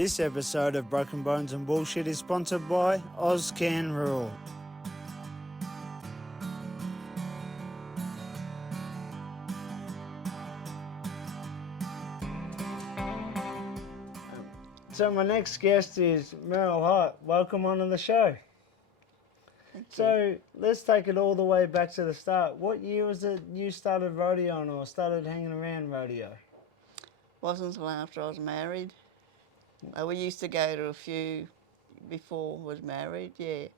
This episode of Broken Bones and Bullshit is sponsored by Merrill. So my next guest is Merrill. Hi, welcome onto the show. So let's take it all the way back to the start. What year was it you started rodeoing or started hanging around rodeo? Wasn't until after I was married. We used to go to a few before I was married, yeah,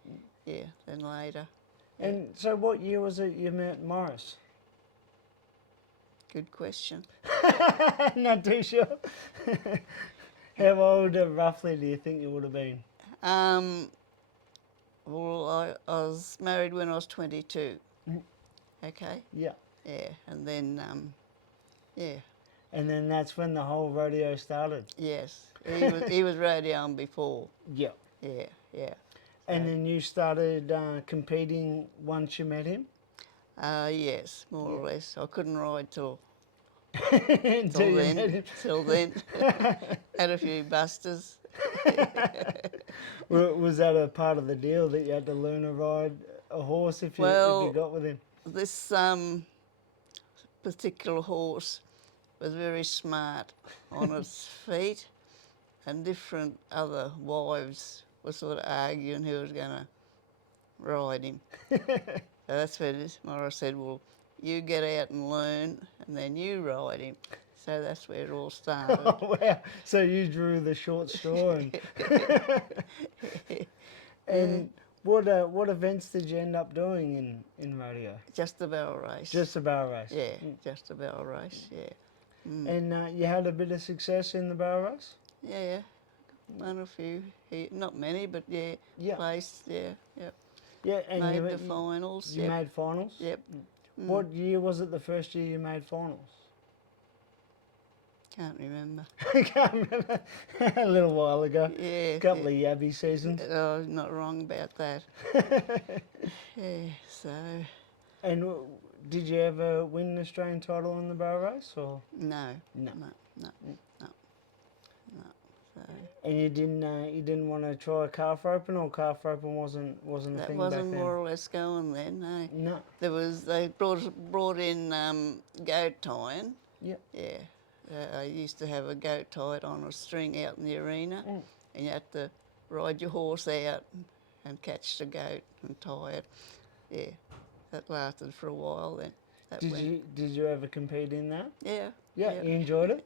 then later. And so what year was it you met Morris? Good question. Not too sure. How old roughly do you think you would have been? Well, I was married when I was 22. Okay? Yeah. Yeah, and then, yeah. And then that's when the whole rodeo started? Yes, he was rodeoing before. Yeah. Yeah. And then you started competing once you met him? Yes, more or less. I couldn't ride till Until you met him. Till then. Had a few busters. Was that a part of the deal that you had to learn to ride a horse if you got with him? This particular horse was very smart on its feet, and different other wives were sort of arguing who was going to ride him. So that's when Morris said, well, you get out and learn, and then you ride him. So that's where it all started. Oh, wow. So you drew the short straw. And what events did you end up doing in rodeo? Just the barrel race. Just a barrel race? Yeah, just the barrel race, yeah. And you had a bit of success in the barrel race? Yeah. Won a few. Not many, but yeah. Placed, yeah. Yeah, and made the finals. You made finals? Yep. What year was it the first year you made finals? Can't remember. Can't remember. A little while ago. Yeah. A couple of yabby seasons. Oh, not wrong about that. Yeah, so... And did you ever win an Australian title in the barrel race, or? No. So. And you didn't want to try calf roping, or calf roping wasn't a thing back then? That wasn't more or less going then, no. No. They brought in goat tying. Yeah. Yeah. I used to have a goat tied on a string out in the arena, and you had to ride your horse out and catch the goat and tie it. Yeah, that lasted for a while then. Did you ever compete in that? Yeah. Yeah, you enjoyed it?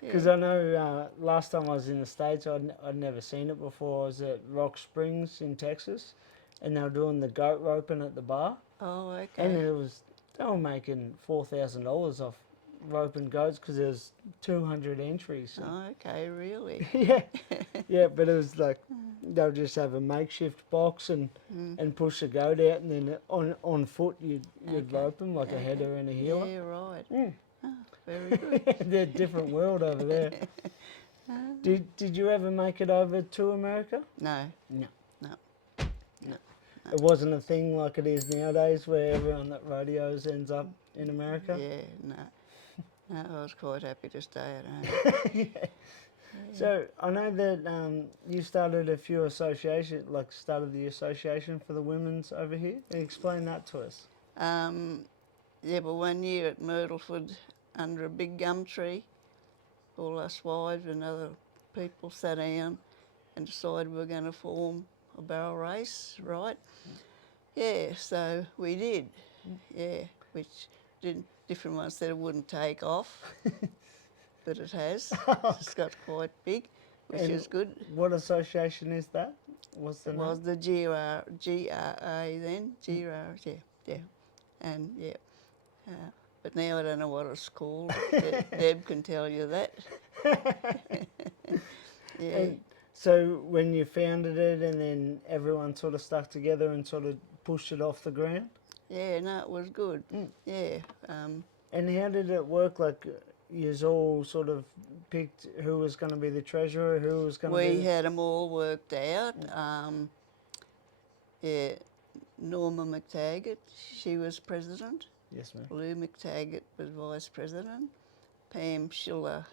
Because I know last time I was in the States, I'd never seen it before. I was at Rock Springs in Texas, and they were doing the goat roping at the bar. Oh, okay. And they were making $4,000 off roping goats because there was 200 entries. Oh, okay, really? Yeah, but it was like they'll just have a makeshift box and push the goat out, and then on foot you'd rope them like a header and a heeler. Yeah, right. Oh, very good. They're a different world over there. Did you ever make it over to America? No. It wasn't a thing like it is nowadays where everyone that rodeos ends up in America? Yeah, no, I was quite happy to stay at home. So I know that you started a few associations, started the association for the women's over here. Explain that to us. Yeah, but one year at Merrill under a big gum tree, all us wives and other people sat down and decided we were going to form a barrel race, right? Yeah, so we did. Yeah, which different ones said it wouldn't take off, but it has. It's got quite big, which is good. What association is that? What's the name? It was the GRA then, yeah. And yeah, but now I don't know what it's called. Deb can tell you that. Yeah. And so when you founded it and then everyone sort of stuck together and sort of pushed it off the ground? Yeah, no, it was good. Yeah. And how did it work? Like, you all sort of picked who was going to be the treasurer, who was going to be... We had them all worked out. Yeah, Norma McTaggart, she was president. Yes, ma'am. Lou McTaggart was vice president. Pam Schiller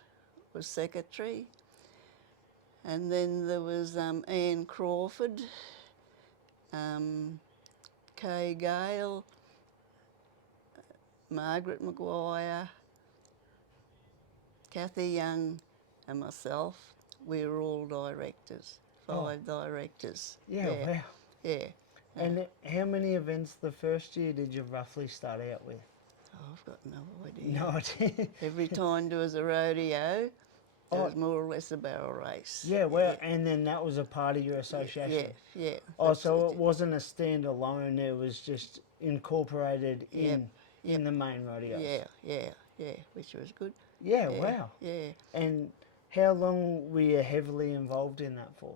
was secretary. And then there was Anne Crawford, Kay Gale, Margaret Maguire, Kathy Young and myself. We were all directors, 5 directors. Yeah, wow. Yeah. And how many events the first year did you roughly start out with? Oh, I've got no idea. No idea. Every time there was a rodeo, there Oh. was more or less a barrel race. Yeah, well, and then that was a part of your association. Yeah. Oh, so it wasn't a standalone, it was just incorporated Yep, in the main rodeos. Yeah, which was good. Yeah, wow. Yeah. And how long were you heavily involved in that for?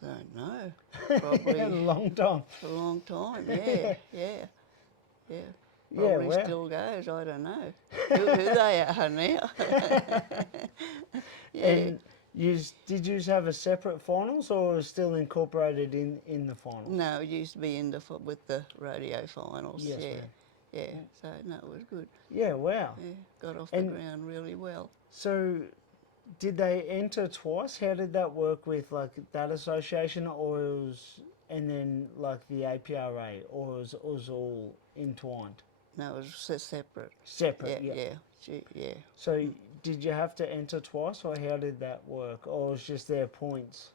Don't know. Probably A long time. a long time. Yeah. Yeah, Probably wow. still goes. I don't know who they are now. Yeah. And did you have a separate finals or was it still incorporated in the finals? No, it used to be in with the rodeo finals. Yes, yeah. ma'am. Yeah. So no, it was good. Yeah, wow. Yeah, got off the ground really well. So did they enter twice? How did that work with like that association, or it was, and then like the APRA, or it was all entwined? No, it was separate. Separate, Yeah. So did you have to enter twice, or how did that work, or was just their points?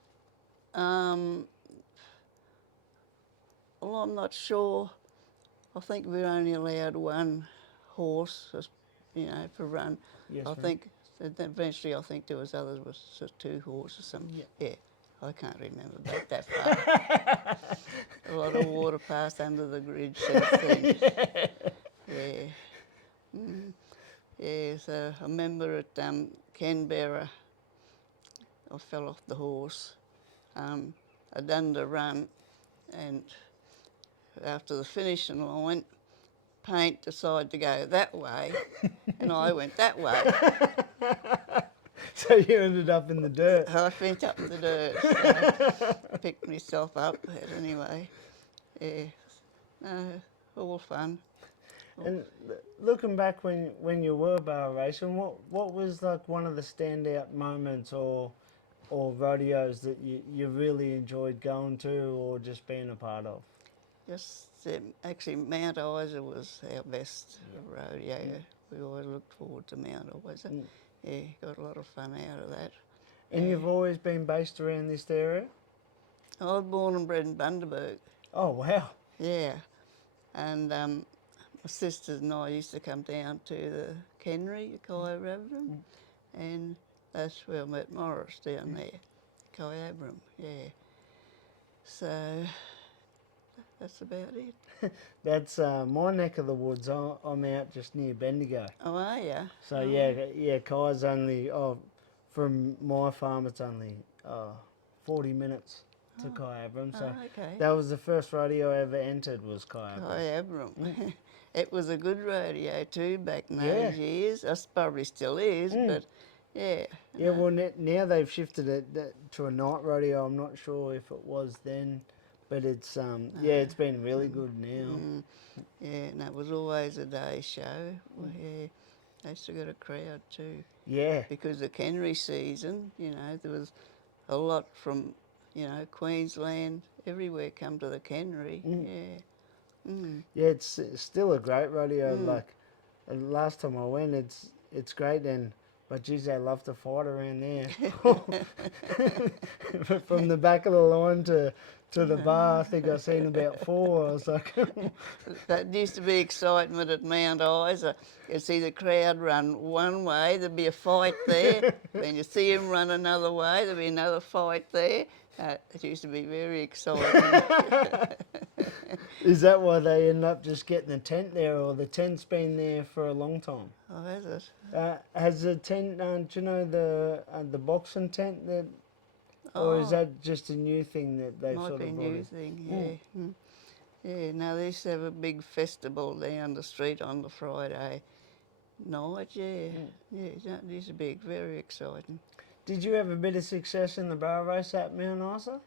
Well, I'm not sure. I think we're only allowed one horse, per run. Yes, I ma'am. think eventually, I think there was others with 2 horses or something. Yeah, I can't remember back that far. A lot of water passed under the bridge since then. Yeah. Yeah, so I remember at Canberra, I fell off the horse. I'd done the run, and after the finishing line, Paint decided to go that way, and I went that way. So you ended up in the dirt. I went up in the dirt, so I picked myself up, but anyway, yeah, all fun. And looking back when you were barrel racing, what was like one of the standout moments or rodeos that you really enjoyed going to or just being a part of? Just actually, Mount Isa was our best rodeo. We always looked forward to Mount Isa. Yeah, got a lot of fun out of that. And you've always been based around this area? I was born and bred in Bundaberg. Oh, wow. Yeah, and my sisters and I used to come down to the Kenry, Kyabram, and that's where I met Morris down there, Kyabram, yeah. So that's about it. That's my neck of the woods. I'm out just near Bendigo. Oh, are you? So yeah, Kai's only, from my farm it's only 40 minutes to Kyabram. So okay. that was the first rodeo I ever entered was Kyabram. Kyabram. It was a good rodeo too back in those years. It probably still is, but yeah. Yeah, well now they've shifted it to a night rodeo. I'm not sure if it was then, but it's it's been really good now. Yeah, and it was always a day show. Well, yeah, they used to get a crowd too. Yeah. Because the Kenry season, there was a lot from, Queensland, everywhere come to the Kenry. Yeah. Yeah, it's still a great rodeo. Like last time I went, it's great. But geez, they love to fight around there. From the back of the line to the bar, I think I've seen about 4. I was like, that used to be excitement at Mount Isa. You'd see the crowd run one way, there'd be a fight there. Then you see them run another way, there'd be another fight there. It used to be very exciting. Is that why they end up just getting the tent there, or the tent's been there for a long time? Oh, has it? Has the tent, do you know the boxing tent that, or is that just a new thing that they've Might sort be a of brought new in? thing, yeah. Yeah, now they used to have a big festival down the street on the Friday night, yeah. Yeah, that used to be very exciting. Did you have a bit of success in the barrel race at Mount Isa?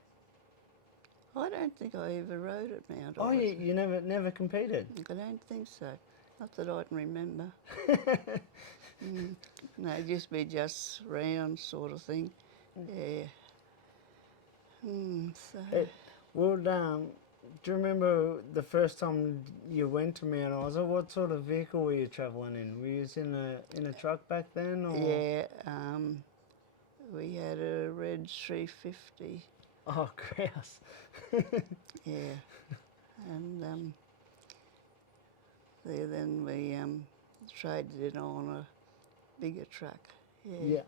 I don't think I ever rode at Mount Isa. Oh, you never competed? I don't think so. Not that I can remember. No, it used to be just round sort of thing. Yeah. So Well, do you remember the first time you went to Mount Isa? What sort of vehicle were you travelling in? Were you in a truck back then, or? yeah, we had a red 350. Oh, grouse. Yeah, and then we traded it on a bigger truck. Yeah.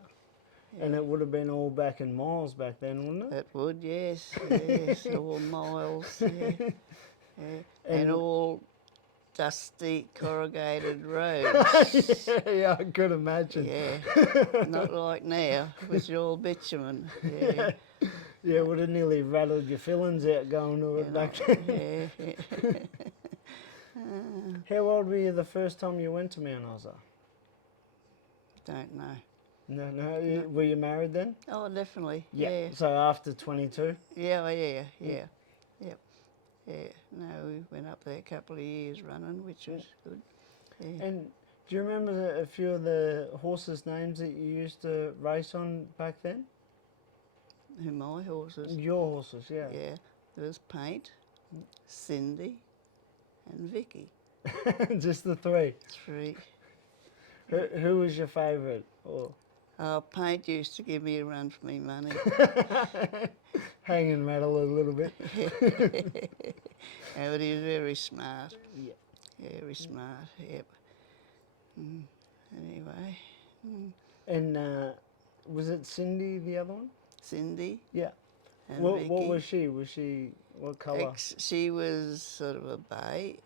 And it would have been all back in miles back then, wouldn't it? It would, yes, yes, all miles, yeah, yeah. And And all dusty corrugated roads. yeah, I could imagine. Yeah, not like now, which are all bitumen. Yeah, Yeah, it would have nearly rattled your fillings out going to you it know, back then. yeah, How old were you the first time you went to Mount Isa? don't know. No, were you married then? Oh, definitely, yeah. So after 22? Yeah, yeah, yeah, yep, yeah. No, we went up there a couple of years running, which was good. Yeah. And do you remember a few of the horses' names that you used to race on back then? Who my horses? Your horses, yeah. Yeah, there was Paint, Cindy, and Vicky. Just the three. 3. Who was your favourite? Or Paint used to give me a run for me money. hang and rattle a little bit. Yeah, but he was very smart. Yeah. Very smart, yep. Anyway, And was it Cindy, the other one? Cindy Yeah. and What Vicky. was she? Was she, what colour? She was sort of a bay.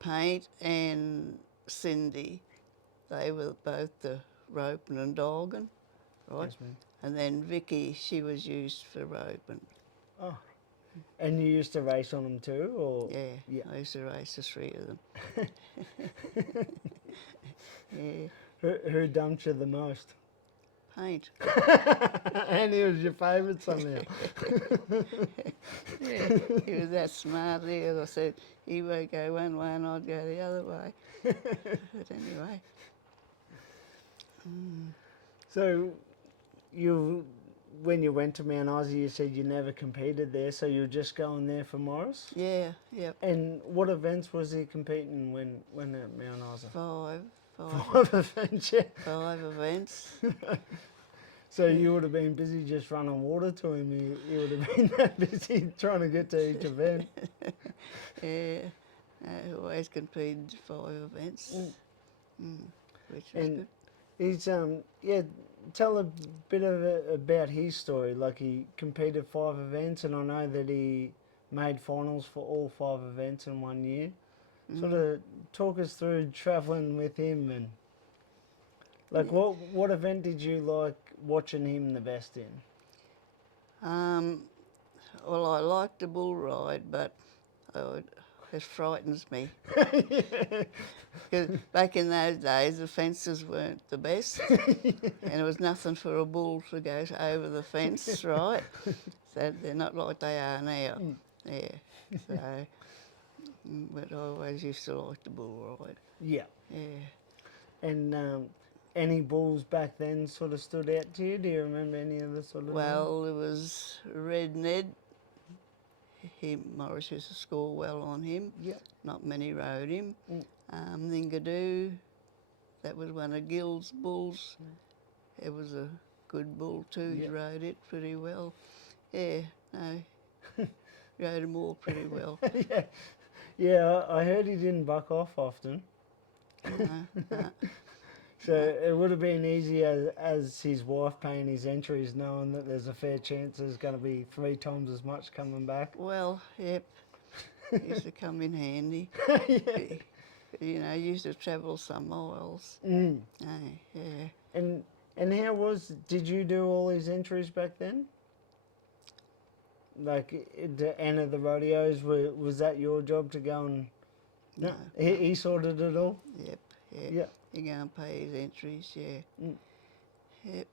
Paint and Cindy, they were both the roping and dogging, right? Yes, ma'am. And then Vicky, she was used for roping. Oh. And you used to race on them too, or? Yeah, Yeah. I used to race the 3 of them. Yeah, Who dumped you the most? Paint. And he was your favourite somehow. Yeah, he was that smart there. I said, he won't go one way and I'd go the other way. But anyway. So, when you went to Mount Isa, you said you never competed there, so you were just going there for Morris? Yeah, yep. And what events was he competing when at Mount Isa? 5 5 events, yeah. 5 events. So you would have been busy just running water to him. You would have been that busy trying to get to each event. Yeah, I always competed 5 events, which was And good. he's tell a bit about his story. Like, he competed 5 events, and I know that he made finals for all 5 events in one year. Sort of talk us through travelling with him, and like what event did you like watching him the best in? Well, I liked the bull ride, but it frightens me. Because back in those days, the fences weren't the best, and there was nothing for a bull to go over the fence, right? So they're not like they are now. Yeah. So, but I always used to like the bull ride. Yeah. Yeah. And any bulls back then sort of stood out to you? Do you remember any of the sort of? Well, there was Red Ned. Morris used to score well on him. Yeah. Not many rode him. Ningadoo, that was one of Gill's bulls. It was a good bull too. He rode it pretty well. Yeah, no, rode them all pretty well. Yeah, I heard he didn't buck off often. No. So it would have been easy as his wife paying his entries, knowing that there's a fair chance there's going to be 3 times as much coming back. Well, yep, used to come in handy. You know, used to travel some miles. Yeah. And how did you do all his entries back then? Like, the end of the rodeos, was that your job to go and... No. He sorted it all? Yep, yeah. Yeah. You go and pay his entries, yeah. Yep.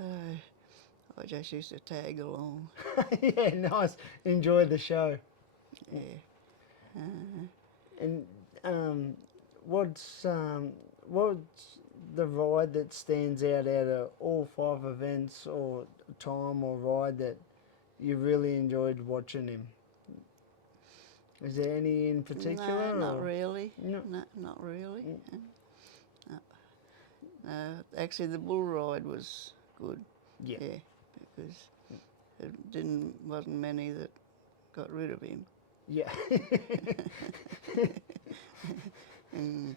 I just used to tag along. Yeah, nice. Enjoy the show. Yeah. And what's the ride that stands out of all 5 events or time or ride that you really enjoyed watching him? Is there any in particular? No, not or? really. No. No, not really. Mm. No. No, actually, the bull ride was good. Yeah. Yeah, because wasn't many that got rid of him. Yeah. Mm,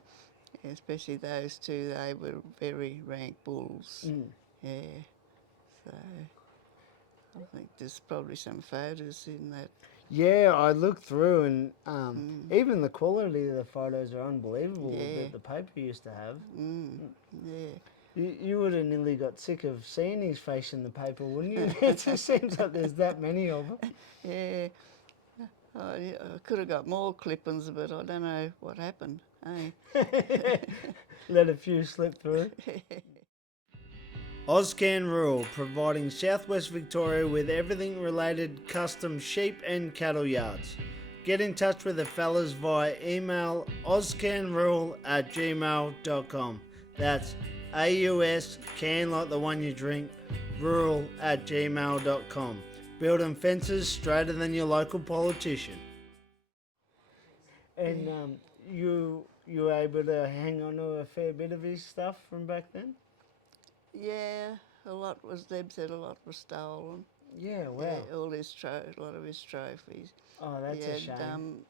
especially those two, they were very rank bulls. Mm. Yeah, so I think there's probably some photos in that. Yeah, I looked through and even the quality of the photos are unbelievable Yeah. that the paper used to have. Yeah. You would have nearly got sick of seeing his face in the paper, wouldn't you? It just seems like there's that many of them. Yeah. I could have got more clippings, but I don't know what happened. Eh? Let a few slip through. Ozcan Rural, providing Southwest Victoria with everything related custom sheep and cattle yards. Get in touch with the fellas via email ozcanrural@gmail.com. That's AUS, can like the one you drink, rural@gmail.com. Building fences straighter than your local politician. And you were able to hang on to a fair bit of his stuff from back then? Yeah, a lot was, Deb said a lot was stolen. Yeah, wow. Yeah, all his a lot of his trophies. Oh, that's he a had, shame.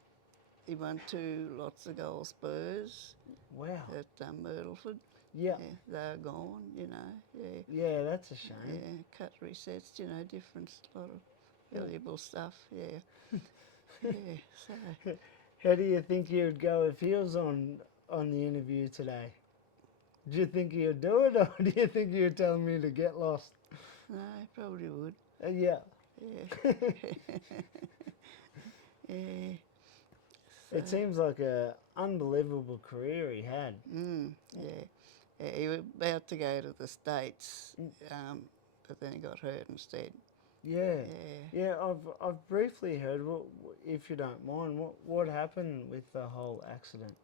He won 2 lots of gold spurs Wow. at Merrillford. Yeah. Yeah, they're gone, you know. Yeah. Yeah, that's a shame. Yeah, cutlery sets, you know, different, lot of valuable stuff. Yeah. Yeah. So How do you think he would go if he was on the interview today? Do you think he would do it, or do you think he would tell me to get lost? no, he probably would. Yeah. Yeah. Yeah. It seems like a unbelievable career he had. Yeah. Yeah, he was about to go to the States, but then he got hurt instead. Yeah. Yeah. Yeah, I've briefly heard, if you don't mind, what happened with the whole accident?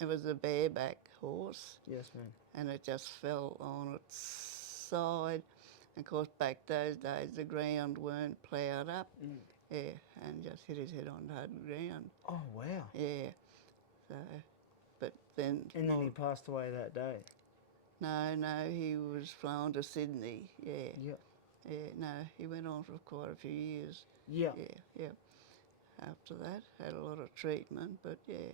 It was a bareback horse, Yes, ma'am. and it just fell on its side. And of course, back those days, the ground weren't ploughed up. Yeah, and just hit his head on hard ground. Oh, wow. Yeah. So, but then. And then he passed away that day. No, he was flown to Sydney. Yeah. Yeah. Yeah, no, he went on for quite a few years. Yeah. Yeah. After that, had a lot of treatment, but yeah.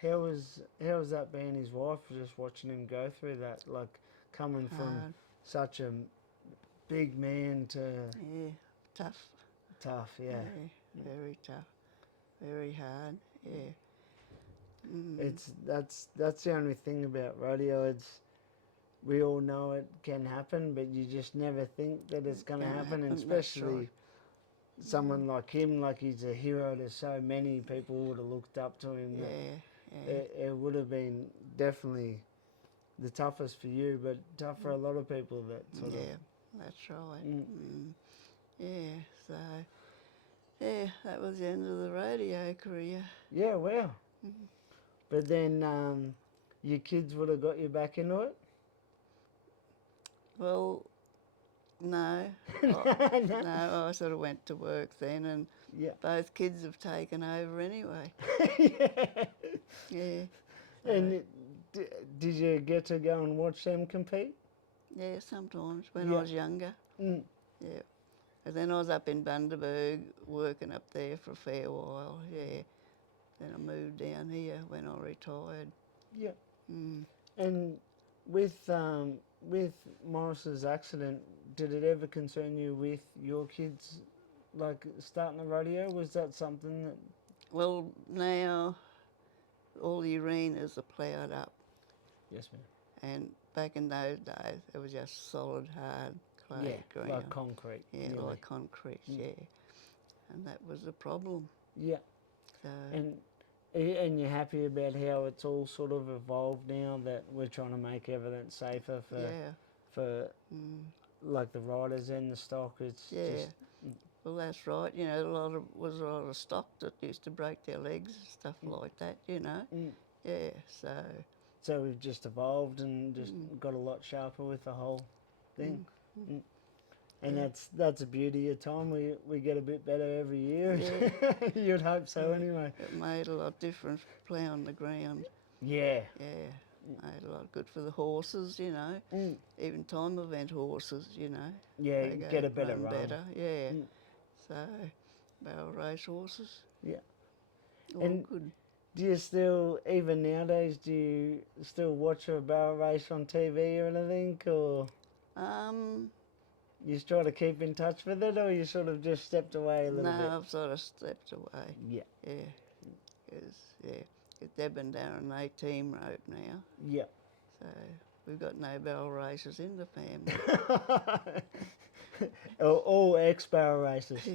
How was that being his wife, just watching him go through that, like coming from such a big man to Yeah, tough. tough, yeah. Very tough, very hard. Yeah. That's the only thing about rodeo. We all know it can happen, but you just never think that it's going to happen, and especially someone like him, like he's a hero to so many people would have looked up to him. Yeah. It would have been definitely the toughest for you, but tough for a lot of people that sort of. Yeah, that's right. Yeah, so, yeah, that was the end of the rodeo career. Yeah, wow. But then your kids would have got you back into it? Well, no. No, I sort of went to work then, and both kids have taken over anyway. Yeah. And did you get to go and watch them compete? Yeah, sometimes when I was younger. Yeah. And then I was up in Bundaberg working up there for a fair while. Yeah. Then I moved down here when I retired. Yeah. And with Morris's accident, did it ever concern you with your kids, like starting a rodeo? Was that something that? Well, now all the arenas are ploughed up. Yes, ma'am. And back in those days, it was just solid, hard clay ground. Like concrete. Yeah, really. like concrete, yeah. And that was the problem. Yeah. So, and you're happy about how it's all sort of evolved now, that we're trying to make everything safer for like the riders and the stock. It's just Well, that's right. You know, was a lot of stock that used to break their legs and stuff like that. You know. Mm. Yeah. So. So we've just evolved and just got a lot sharper with the whole thing. Mm. And Yeah. that's the beauty of time. We get a bit better every year. Yeah. You'd hope so anyway. It made a lot difference ploughing the ground. Yeah. Yeah. Made a lot good for the horses, you know. Mm. Even time event horses, you know. Yeah, They get a better run run. better. Yeah. Mm. So barrel race horses. Yeah. All And good. do you still, even nowadays, do you still watch a barrel race on TV or anything, or you try to keep in touch with it, or you sort of just stepped away a little no, bit? I've sort of stepped away. Yeah. Yeah. Because, yeah, Deb and Darren, they team rope now. Yeah. So we've got no barrel races in the family. All ex-barrel racers.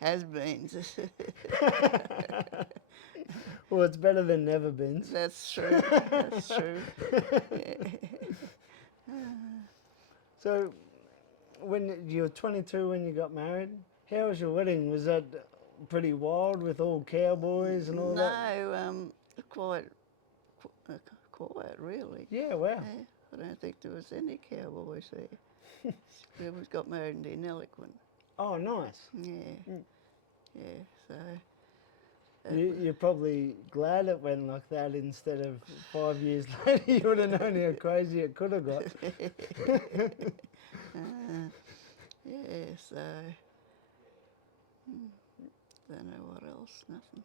Has been. Well, it's better than never been. That's true. That's true. So, when you were 22 when you got married, how was your wedding? Was that pretty wild with all cowboys and all that? No, quite quiet, really. Yeah, wow. Yeah, I don't think there was any cowboys there. We got married in Eloquent. Oh, nice. Yeah. Yeah, so. You're probably glad it went like that instead of 5 years later. You would have known how crazy it could have got. Yeah, so. Don't know what else, nothing.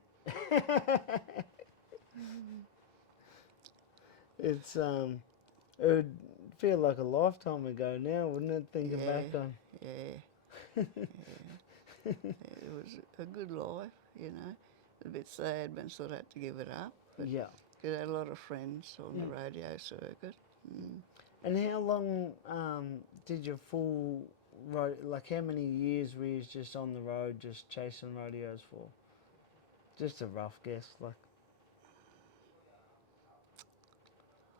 It's it would feel like a lifetime ago now, wouldn't it? Thinking back on. Yeah. It was a good life, you know. A bit sad when sort of had to give it up. But Yeah. I had a lot of friends on the radio circuit. Mm. And how long did your full like how many years were you just on the road, just chasing rodeos for? Just a rough guess, like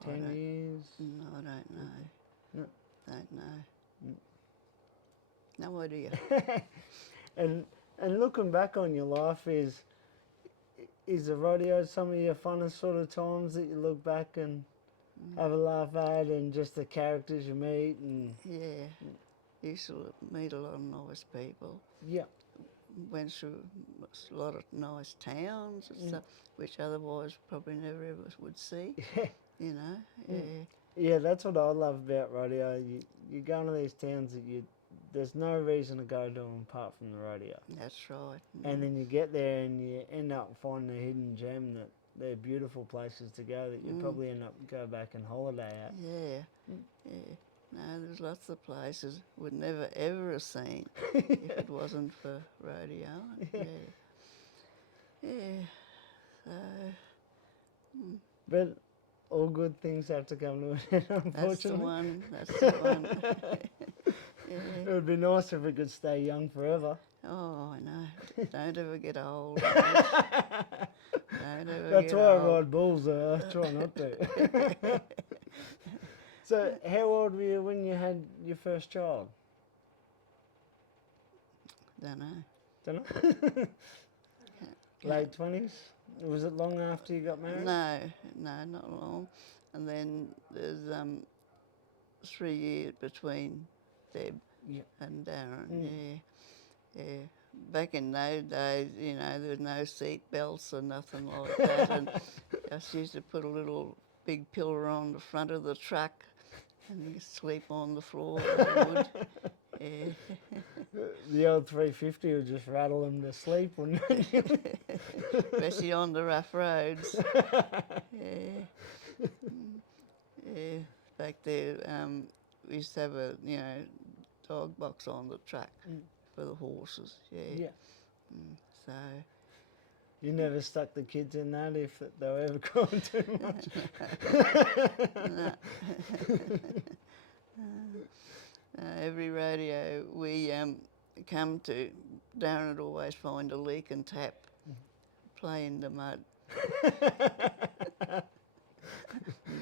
10 years. No, I don't know. No. Don't know. No idea. And looking back on your life, is the rodeo some of your funnest sort of times that you look back and have a laugh at, and just the characters you meet and Yeah. Used to meet a lot of nice people. yeah. Went through a lot of nice towns and stuff, which otherwise probably never ever would see. You know. Yeah. Yeah, that's what I love about rodeo. You go into these towns that there's no reason to go to them apart from the rodeo. That's right. And then you get there and you end up finding a hidden gem that they're beautiful places to go that you probably end up go back and holiday at. Yeah. Yeah. No, there's lots of places would never ever have seen if it wasn't for rodeo. Yeah. Yeah. So. But all good things have to come to an end, unfortunately. That's the one. Yeah. It would be nice if we could stay young forever. Oh, I know. Don't ever get old. Don't ever That's get why I old. ride bulls. I try not to. So, how old were you when you had your first child? Don't know. Don't know. Late 20s? Was it long after you got married? No, not long. And then there's 3 years between Deb and Darren. Yeah. Back in those days, you know, there was no seat belts or nothing like that, and just used to put a little big pillow on the front of the truck and you sleep on the floor. Yeah. The old 350 would just rattle them to sleep, wouldn't it? Especially on the rough roads. Yeah. Yeah. Back there, we used to have a, dog box on the truck for the horses. Yeah. So. You never stuck the kids in that if they were ever crying too much? No. Every rodeo we come to, Darren would always find a leak and tap, play in the mud.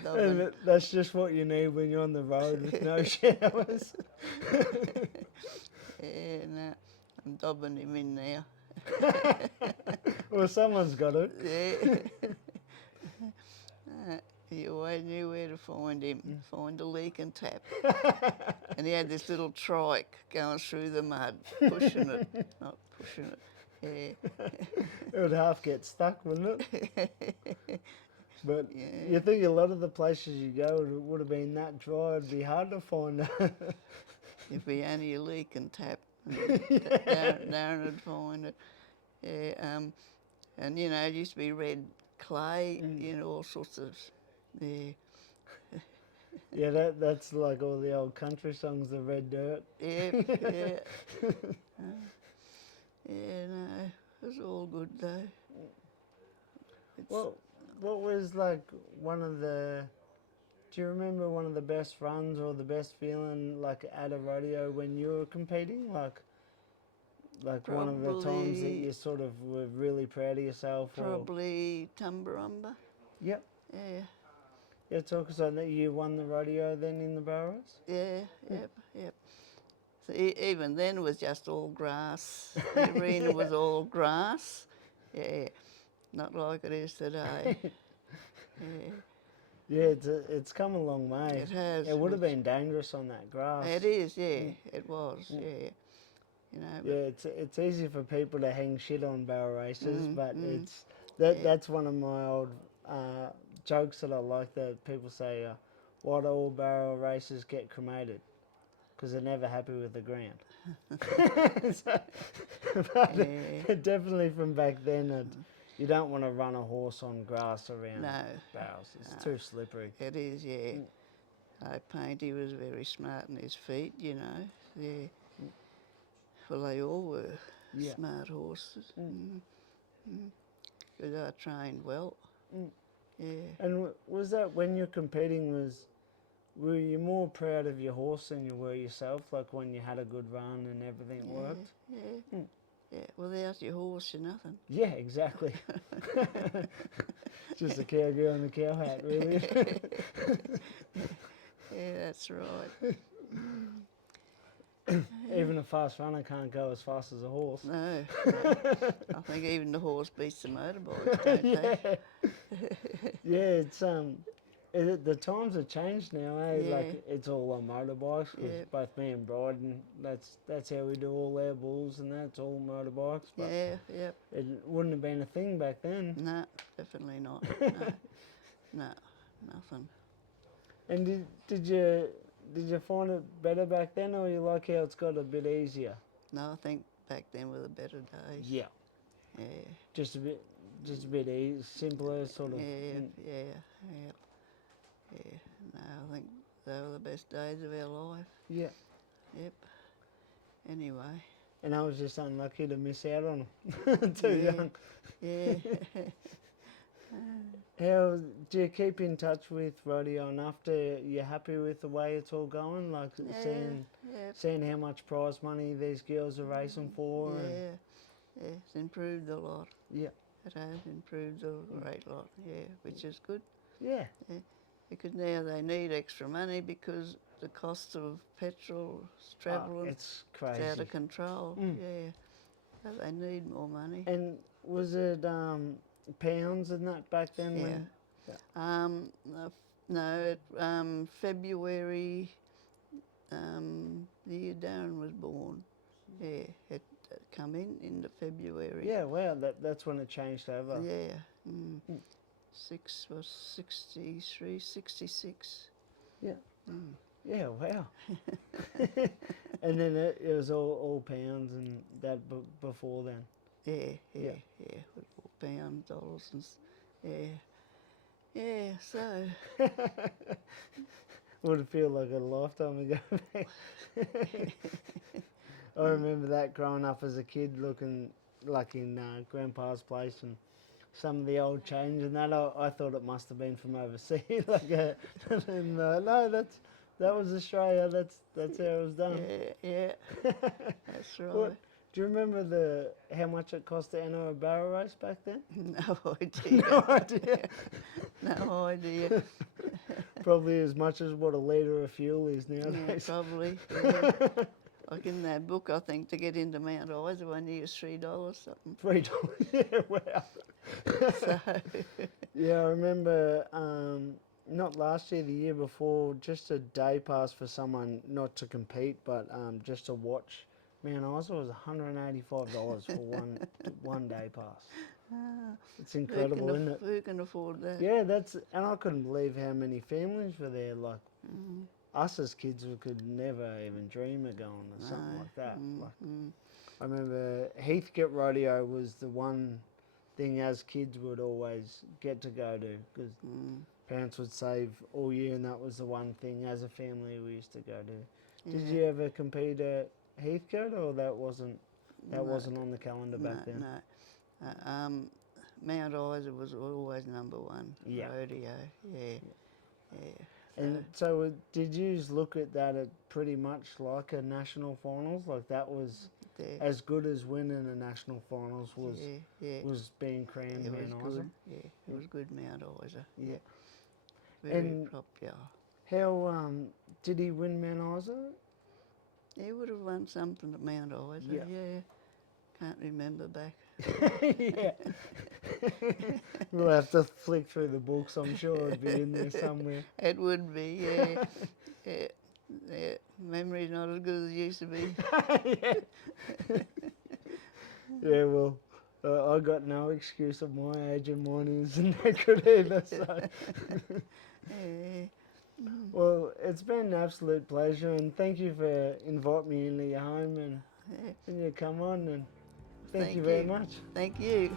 And that's just what you need when you're on the road with no showers. dobbing him in now. Well, someone's got it. Yeah. He always knew where to find him, find a leak and tap. And he had this little trike going through the mud, pushing it, not pushing it. Yeah. It would half get stuck, wouldn't it? But Yeah. you think a lot of the places you go would have been that dry, it'd be hard to find. If we only a leak and tap, Darren would find it. Yeah, and you know, it used to be red clay, you know, all sorts of, yeah. Yeah, that's like all the old country songs, the red dirt. Yeah, yeah. Yeah, no, it was all good though. Well, what was like one of the, do you remember one of the best runs or the best feeling like at a rodeo when you were competing? Like one of the times that you sort of were really proud of yourself? Probably Tumbarumba. Yep. Yeah. Yeah, talk us on that. You won the rodeo then in the barrows? Yeah, yep. So even then it was just all grass. The arena was all grass. Yeah, not like it is today. Yeah. Yeah, it's come a long way. It has. It would have been dangerous on that grass. It is, yeah. It was, yeah. You know. Yeah, it's easy for people to hang shit on barrel races, but that's one of my old jokes that I like, that people say, why do all barrel races get cremated? Because they're never happy with the ground. Definitely from back then, you don't want to run a horse on grass around barrels. It's too slippery. It is, yeah. Painty was very smart in his feet, you know. Yeah. Well, they all were smart horses. Because they were trained well. Yeah. And was that when you're competing, were you more proud of your horse than you were yourself, like when you had a good run and everything worked? Yeah. Yeah, without your horse, you're nothing. Yeah, exactly. Just a cowgirl and a cow hat, really. Yeah, that's right. Even a fast runner can't go as fast as a horse. No. I think even the horse beats the motorbike, don't they? Yeah, it's the times have changed now, eh? Yeah. Like it's all on motorbikes, because both me and Bryden, that's how we do all our bulls, and that's all motorbikes. But it wouldn't have been a thing back then. No, definitely not. No, nothing. And did you find it better back then, or you like how it's got a bit easier? No, I think back then were the better days. Yeah. Yeah. Just a bit simpler, sort of. Yeah. No, I think they were the best days of our life. Yeah. Yep. Anyway. And I was just unlucky to miss out on them. Too young. Yeah. How do you keep in touch with rodeo enough? You happy with the way it's all going? Like seeing how much prize money these girls are racing for? Yeah, it's improved a lot. Yeah. It has improved a great lot, which is good. Yeah. Because now they need extra money because the cost of petrol, travelling, it's crazy. It's out of control. Yeah. So they need more money. And was it pounds and that back then? No, February, the year Darren was born. Yeah, it come in the February. Yeah, wow, that's when it changed over. Yeah. 63, 66. Yeah. Yeah, wow. And then it was all pounds and that before then. Yeah. With pounds, dollars, and yeah. So. Would it feel like a lifetime ago? I remember that growing up as a kid, looking like in Grandpa's place and some of the old change and that. I thought it must have been from overseas. No, that was Australia. That's how it was done. Yeah. That's right. Do you remember how much it cost to enter a barrel race back then? No idea. No idea. No idea. Probably as much as what a litre of fuel is nowadays. Yeah, probably. Like in that book, I think to get into Mount Isa 1 year was $3 something. $3. Yeah, wow. So, Yeah, I remember not last year, the year before, just a day pass for someone not to compete, but just to watch Mount Isa was $185 for one day pass. It's incredible, isn't it? who can afford that? Yeah, and I couldn't believe how many families were there. Like us as kids, we could never even dream of going to something like that. Like I remember Heathcote Rodeo was the one thing as kids would always get to go to because parents would save all year, and that was the one thing as a family we used to go to. Did you ever compete at Heathcote, or that wasn't on the calendar back then? No. Mount Isa was always number one rodeo. Yeah. And so did you look at that at pretty much like a national finals? Like that was as good as winning a national finals was being crowned Mount Isa? Good. Yeah, it was good Mount Isa. Yeah. Very popular. How did he win Mount Isa? He would have won something at Mount Isa. Yeah. Can't remember back. Yeah. We'll have to flick through the books. I'm sure it'd be in there somewhere. It would be, yeah. Yeah. Memory's not as good as it used to be. Yeah, well, I got no excuse at my age, and mine isn't that good either. So. Yeah. Well, it's been an absolute pleasure, and thank you for inviting me into your home and you come on, and thank you very much. Thank you.